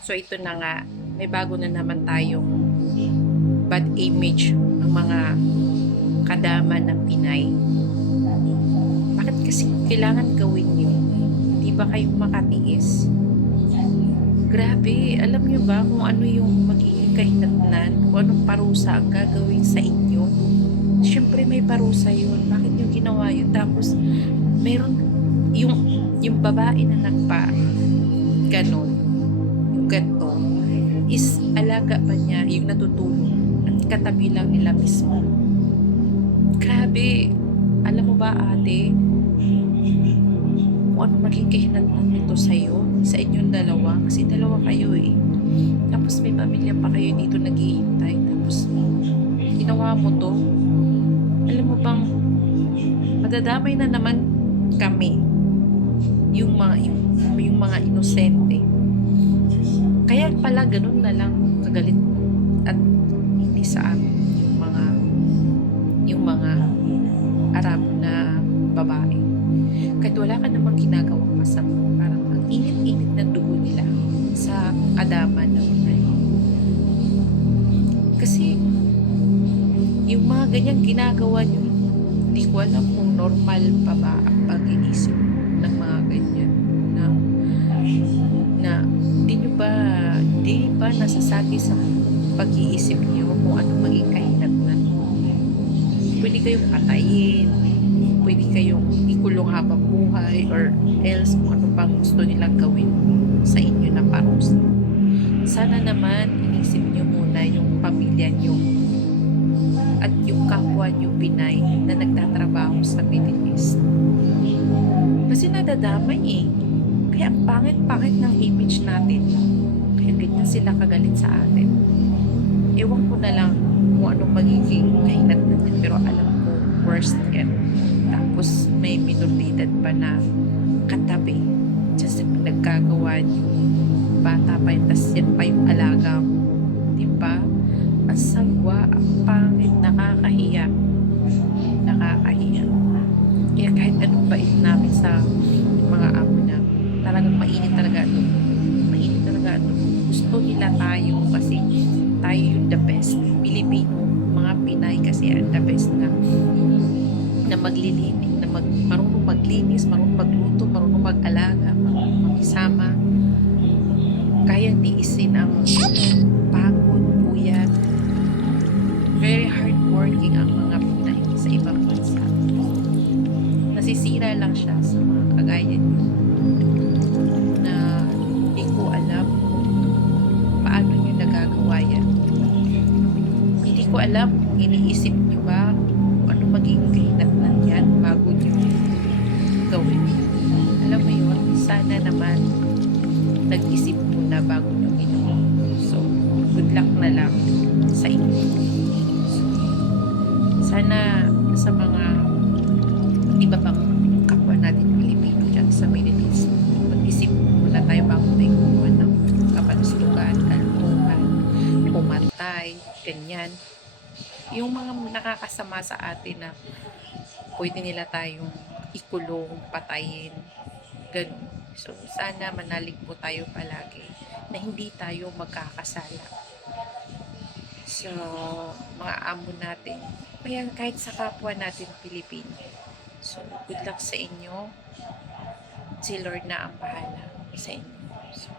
So ito na nga, may bago na naman tayong bad image ng mga kadama ng Pinay. Bakit kasi kailangan gawin yun? Di ba kayo makatiis? Grabe, alam nyo ba kung ano yung magiging kahinatnan? Kung anong parusa ang gagawin sa inyo? Siyempre may parusa yun. Bakit nyo ginawa yun? Tapos, meron yung babae na nagpa ganon, yung ganto, is alaga pa niya yung natutulog at katabi lang nila mismo. Grabe, alam mo ba ate, kung ano maging kahinatnan nito sa'yo, sa inyong dalawa, kasi dalawa kayo eh. Tapos may pamilya pa kayo dito naghihintay, tapos ginawa mo to. Alam mo bang madadamay na naman kami, yung mga inosente. Kaya pala ganun na lang kagalit at hindi sa amin yung mga Arab na babae. Kahit wala ka namang ginagawang masama, parang ang init-init ng dugo nila sa kadama ng Pinay. Kasi yung mga ganyang ginagawa nyo, hindi ko alam kung normal pa ba ang pag-iisip ng mga ganyan na hindi ba nasasagi sa pag-iisip niyo kung ano maging kahinatnan. Pwede kayong patayin, pwede kayong ikulong habang buhay, or else kung ano pang gusto nilang gawin sa inyo na parusa. Sana naman inisip niyo muna yung pamilya niyo at yung kapwa niyo Pinay na nagtatrabaho sa Middle East. Kasi nadadamay eh. Kaya ang pangit-pangit ng image natin. Kaya ganyan sila kagalit sa atin. Ewan ko na lang kung anong magiging kahinatnan din, pero alam ko worst yan. Tapos may minoridad pa na katabi. Just nagkagawa niyo. Bata pa yun, tas yan pa yung alaga mo. Diba? Ang sagwa, ang pangit, nakakahiya. Nakakahiya. Kaya kahit anong bait namin sa mga amo na, talagang mainit talaga ito. Mainit talaga ito. Gusto nila tayo kasi tayo yung the best. Pilipino, mga Pinay kasi ang the best na maglilinis, marunong maglinis, marunong magluto, marunong mag-alaga, marunong makisama. Kaya tiisin ang pagod, puyat. Very hardworking ang mga Pinay sa ibang bansa. Nasisira lang siya sa mga kagaya niyo na hindi ko alam paano niyo nagagawa yan. Hindi ko alam kung iniisip niyo ba kung ano maging kahinatnan yan bago niyo gawin. Alam mo yun, sana naman nag-isip muna bago niyo ginawa. So, good luck na lang sa inyo. Sana sa mga di ba bang kapwa natin Pilipino dyan sa Middle East, mag-isip muna tayo bago tayo kumuha ng kapalustugan, kalungan, pumatay, ganyan. Yung mga nakakasama sa atin na pwede nila tayong ikulong, patayin, ganun. So, sana manalig po tayo palagi na hindi tayo magkakasala sa mga amo natin. Kaya kahit sa kapwa natin Pilipino. So, good luck sa inyo. Si Lord na ang bahala sa inyo. So,